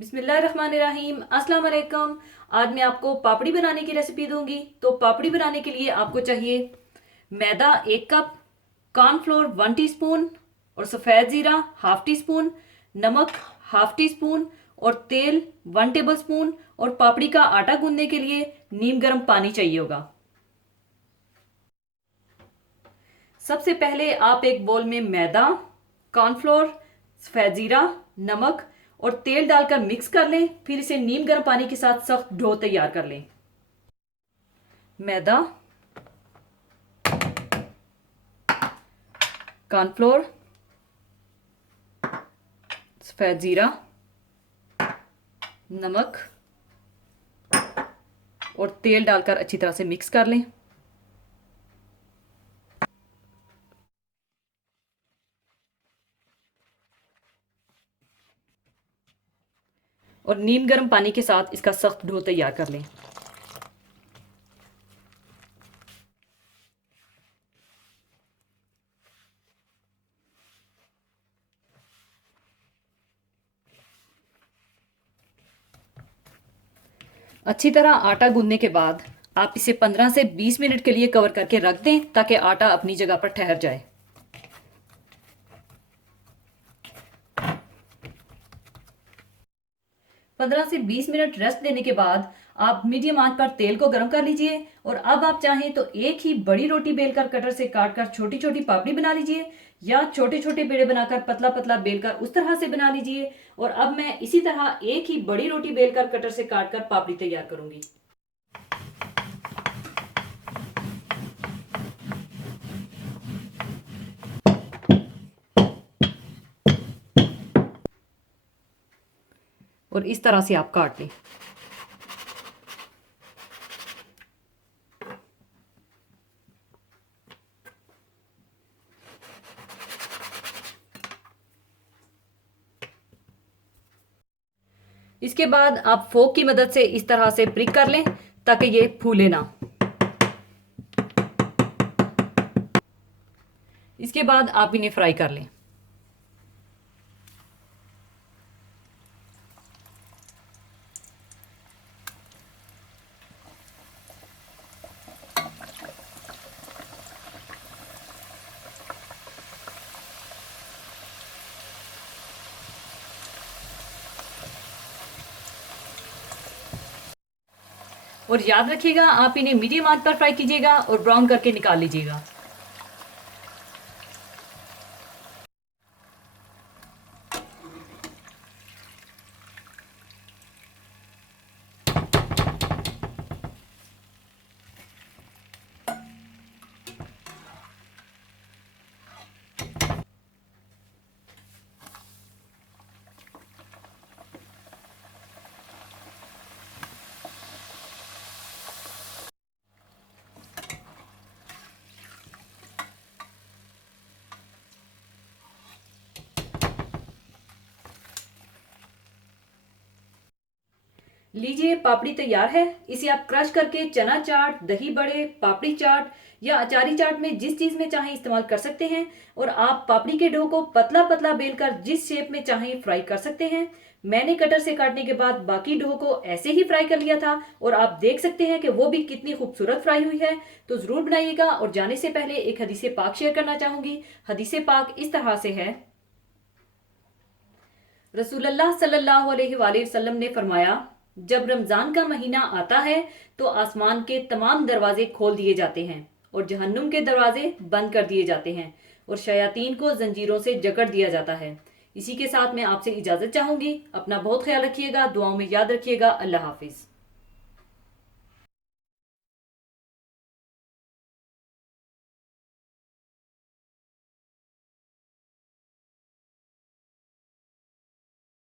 बिस्मिल्लाहिर्रहमानिर्रहीम। अस्सलाम वालेकुम। आज मैं आपको पापड़ी बनाने की रेसिपी दूंगी। तो पापड़ी बनाने के लिए आपको चाहिए मैदा 1 कप, कॉर्नफ्लोर 1 टीस्पून और सफ़ेद ज़ीरा 1/2 टीस्पून, नमक 1/2 टीस्पून और तेल 1 टेबल स्पून और पापड़ी का आटा गूंदने के लिए नीम गर्म पानी चाहिए होगा। सबसे पहले आप एक बोल में मैदा, कॉर्नफ्लोर, सफ़ेद ज़ीरा, नमक और तेल डालकर मिक्स कर लें। फिर इसे नीम गर्म पानी के साथ सख्त डो तैयार कर लें। मैदा, कॉर्नफ्लोर, सफ़ेद ज़ीरा, नमक और तेल डालकर अच्छी तरह से मिक्स कर लें। और नीम गर्म पानी के साथ इसका सख्त डो तैयार कर लें। अच्छी तरह आटा गूंदने के बाद आप इसे 15 से 20 मिनट के लिए कवर करके रख दें ताकि आटा अपनी जगह पर ठहर जाए। 15 से 20 मिनट रेस्ट देने के बाद आप मीडियम आंच पर तेल को गर्म कर लीजिए और अब आप चाहें तो एक ही बड़ी रोटी बेलकर कटर से काटकर छोटी छोटी पापड़ी बना लीजिए या छोटे छोटे पेड़े बनाकर पतला पतला बेलकर उस तरह से बना लीजिए। और अब मैं इसी तरह एक ही बड़ी रोटी बेलकर कटर से काटकर पापड़ी तैयार करूंगी। और इस तरह से आप काट लें। इसके बाद आप फोक की मदद से इस तरह से प्रिक कर लें ताकि ये फूले ना। इसके बाद आप इन्हें फ्राई कर लें। और याद रखिएगा आप इन्हें मीडियम आंच पर फ्राई कीजिएगा और ब्राउन करके निकाल लीजिएगा। लीजिए पापड़ी तैयार है। इसे आप क्रश करके चना चाट, दही बड़े, पापड़ी चाट या अचारी चाट में जिस चीज़ में चाहें इस्तेमाल कर सकते हैं। और आप पापड़ी के डो को पतला पतला बेलकर जिस शेप में चाहें फ्राई कर सकते हैं। मैंने कटर से काटने के बाद बाकी डो को ऐसे ही फ्राई कर लिया था और आप देख सकते हैं कि वो भी कितनी खूबसूरत फ्राई हुई है। तो ज़रूर बनाइएगा। और जाने से पहले एक हदीस पाक शेयर करना चाहूँगी। हदीस पाक इस तरह से है, रसूलुल्लाह सल्लल्लाहु अलैहि वसल्लम ने फरमाया, जब रमजान का महीना आता है तो आसमान के तमाम दरवाजे खोल दिए जाते हैं और जहन्नुम के दरवाजे बंद कर दिए जाते हैं और शयातीन को जंजीरों से जकड़ दिया जाता है। इसी के साथ मैं आपसे इजाजत चाहूंगी। अपना बहुत ख्याल रखिएगा, दुआओं में याद रखिएगा। अल्लाह हाफिज।